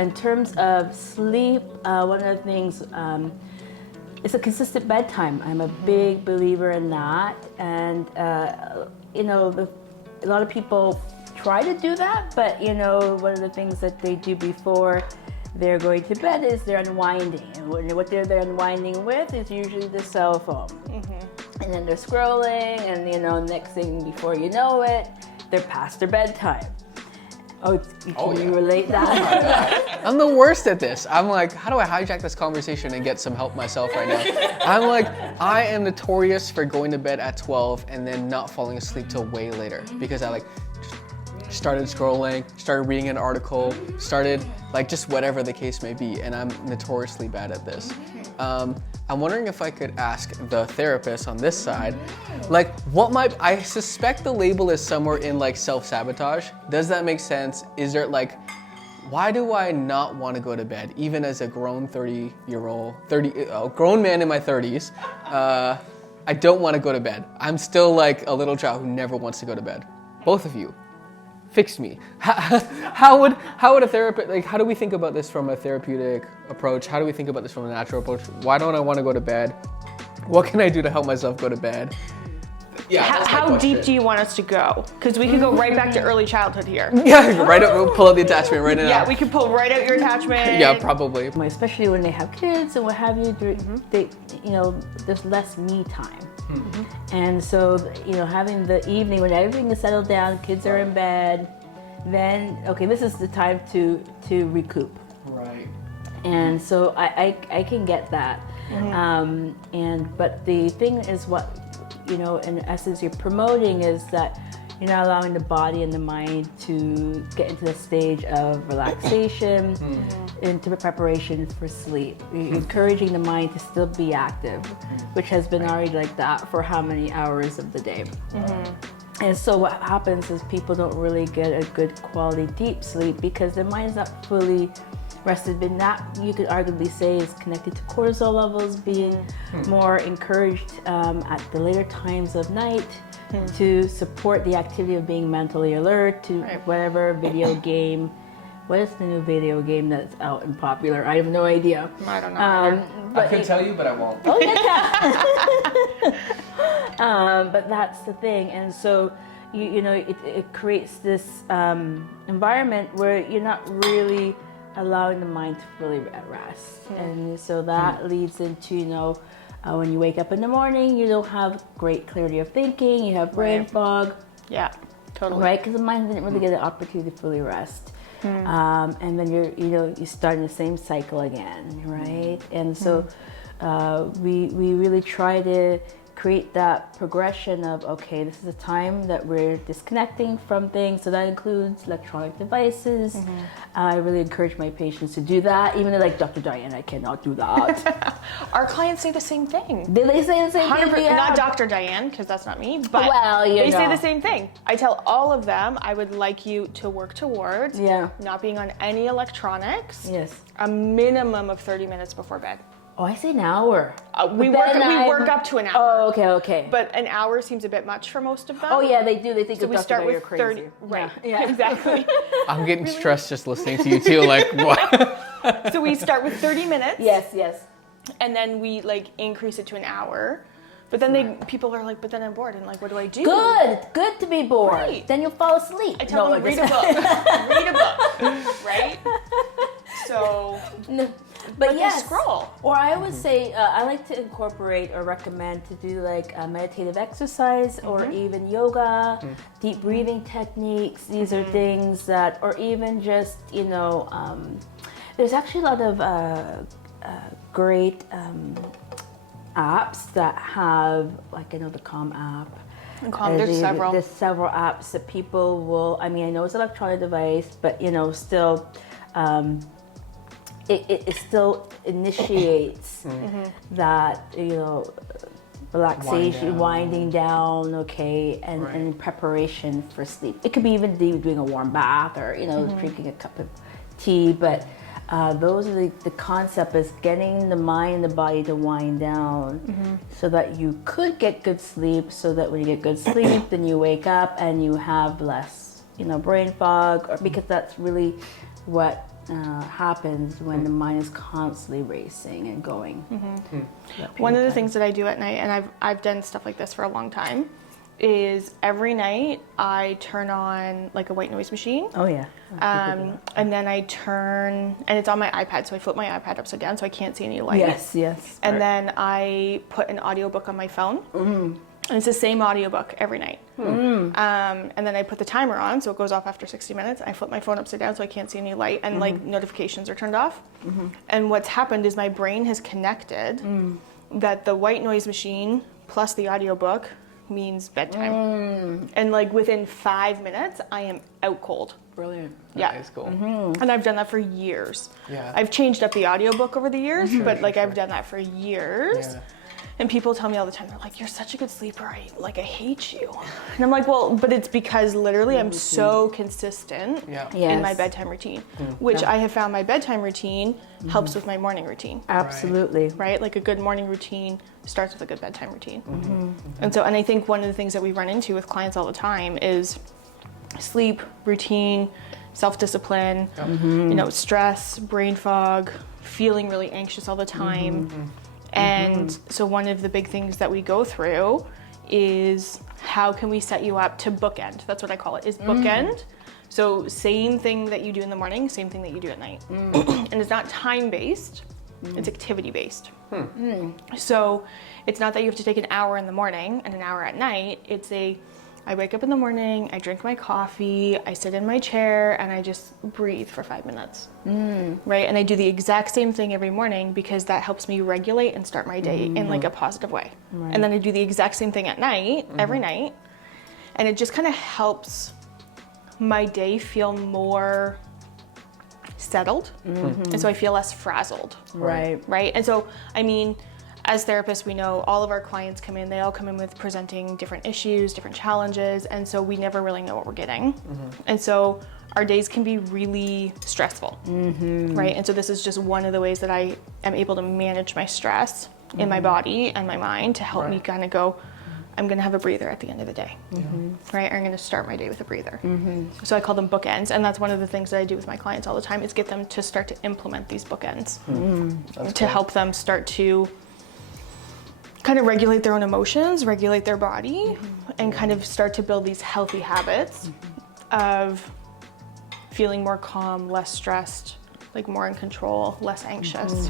in terms of sleep, one of the things is a consistent bedtime. I'm a big believer in that, and you know, a lot of people try to do that, but you know, one of the things that they do before they're going to bed is they're unwinding, and what they're unwinding with is usually the cell phone. And then they're scrolling, and you know, next thing before you know it, they're past their bedtime. Can you relate that? I'm the worst at this. I'm like, how do I hijack this conversation and get some help myself right now? I'm like, I am notorious for going to bed at 12 and then not falling asleep till way later because I like started scrolling, started reading an article, started like just whatever the case may be, and I'm notoriously bad at this. I'm wondering if I could ask the therapist on this side, like I suspect the label is somewhere in like self-sabotage. Does that make sense? Is there like, why do I not want to go to bed? Even as a grown grown man in my 30s, I don't want to go to bed. I'm still like a little child who never wants to go to bed. Both of you. Fix me. How would a therapist, like, how do we think about this from a therapeutic approach? How do we think about this from a natural approach? Why don't I want to go to bed? What can I do to help myself go to bed? Yeah. How deep do you want us to go? Because we could go right back to early childhood here. Yeah, we'll pull out the attachment right now. Yeah, we could pull right out your attachment. Yeah, probably. Especially when they have kids and what have you, they, you know, there's less me time. And so, you know, having the evening when everything is settled down, kids are in bed, then, okay, this is the time to recoup. Right. And so I can get that. But the thing is what, you know, in essence you're promoting is that you're not allowing the body and the mind to get into the stage of relaxation, into preparation for sleep. You're encouraging the mind to still be active, which has been already like that for how many hours of the day. And so what happens is people don't really get a good quality deep sleep because their mind's not fully rested. But that, you could arguably say, is connected to cortisol levels being more encouraged at the later times of night to support the activity of being mentally alert to whatever video game. What is the new video game that's out and popular? I have no idea. I don't know. I could tell you, but I won't. Oh, yeah. But that's the thing. And so, you know, it creates this environment where you're not really allowing the mind to fully rest. And so that leads into, you know, when you wake up in the morning, you don't have great clarity of thinking, you have brain fog. Yeah, totally. Right, because the mind didn't really get an opportunity to fully rest. And then you start in the same cycle again, right? And so we really try to create that progression of, okay, this is a time that we're disconnecting from things. So that includes electronic devices. I really encourage my patients to do that, even though like, Dr. Diane, I cannot do that. Our clients say the same thing. Do they say the same thing? Not Dr. Diane, because that's not me, but they say the same thing. I tell all of them, I would like you to work towards not being on any electronics. Yes. A minimum of 30 minutes before bed. Oh, I say an hour. We work up to an hour. Oh, okay. But an hour seems a bit much for most of them. Oh yeah, they do. They think so we start with 30. Right. Yeah. Exactly. I'm getting stressed just listening to you too. Like what? So we start with 30 minutes. Yes. And then we like increase it to an hour. But then people are like, but then I'm bored, and like, what do I do? Good to be bored. Right. Then you'll fall asleep. I tell them, read a book. Read a book. Right? So. But yes, scroll. Or I would say I like to incorporate or recommend to do like a meditative exercise or even yoga, deep breathing techniques. These are things that, or even just, you know, there's actually a lot of great apps that have, like, I know the Calm app. There's several. There's several apps that people will, I mean, I know it's an electronic device, but, you know, still, it still initiates that, you know, relaxation, winding down, okay, and in preparation for sleep. It could be even doing a warm bath or, you know, drinking a cup of tea, but those are the concept is getting the mind and the body to wind down so that you could get good sleep, so that when you get good sleep, then you wake up and you have less, you know, brain fog, or because that's really what happens when the mind is constantly racing and going. One of the things that I do at night, and I've done stuff like this for a long time, is every night I turn on like a white noise machine. Oh yeah. And then I turn, and it's on my iPad, so I flip my iPad upside down so I can't see any light. Yes. And then I put an audiobook on my phone. And it's the same audiobook every night. And then I put the timer on, so it goes off after 60 minutes. I flip my phone upside down so I can't see any light, and like notifications are turned off. And what's happened is my brain has connected that the white noise machine plus the audiobook means bedtime. And like within 5 minutes, I am out cold. Brilliant. Yeah. That is cool. And I've done that for years. Yeah. I've changed up the audiobook over the years, but like I've done that for years. Yeah. And people tell me all the time, they're like, you're such a good sleeper, I hate you. And I'm like, well, but it's because literally I'm so consistent in my bedtime routine, which I have found my bedtime routine helps with my morning routine. Absolutely. Right? Like a good morning routine starts with a good bedtime routine. And so, and I think one of the things that we run into with clients all the time is sleep, routine, self-discipline, you know, stress, brain fog, feeling really anxious all the time. And so one of the big things that we go through is how can we set you up to bookend? That's what I call it, is bookend. So same thing that you do in the morning, same thing that you do at night. And it's not time-based, it's activity-based. So it's not that you have to take an hour in the morning and an hour at night. It's I wake up in the morning, I drink my coffee, I sit in my chair, and I just breathe for 5 minutes. Right? And I do the exact same thing every morning because that helps me regulate and start my day in like a positive way. And then I do the exact same thing at night, every night. And it just kind of helps my day feel more settled. And so I feel less frazzled. Right. Right? And so, I mean, as therapists, we know all of our clients come in, they all come in with presenting different issues, different challenges, and so we never really know what we're getting. And so our days can be really stressful, right? And so this is just one of the ways that I am able to manage my stress in my body and my mind to help me kind of go, I'm gonna have a breather at the end of the day, right? Or I'm gonna start my day with a breather. So I call them bookends, and that's one of the things that I do with my clients all the time is get them to start to implement these bookends to help them start to kind of regulate their own emotions, regulate their body, and kind of start to build these healthy habits of feeling more calm, less stressed, like more in control, less anxious.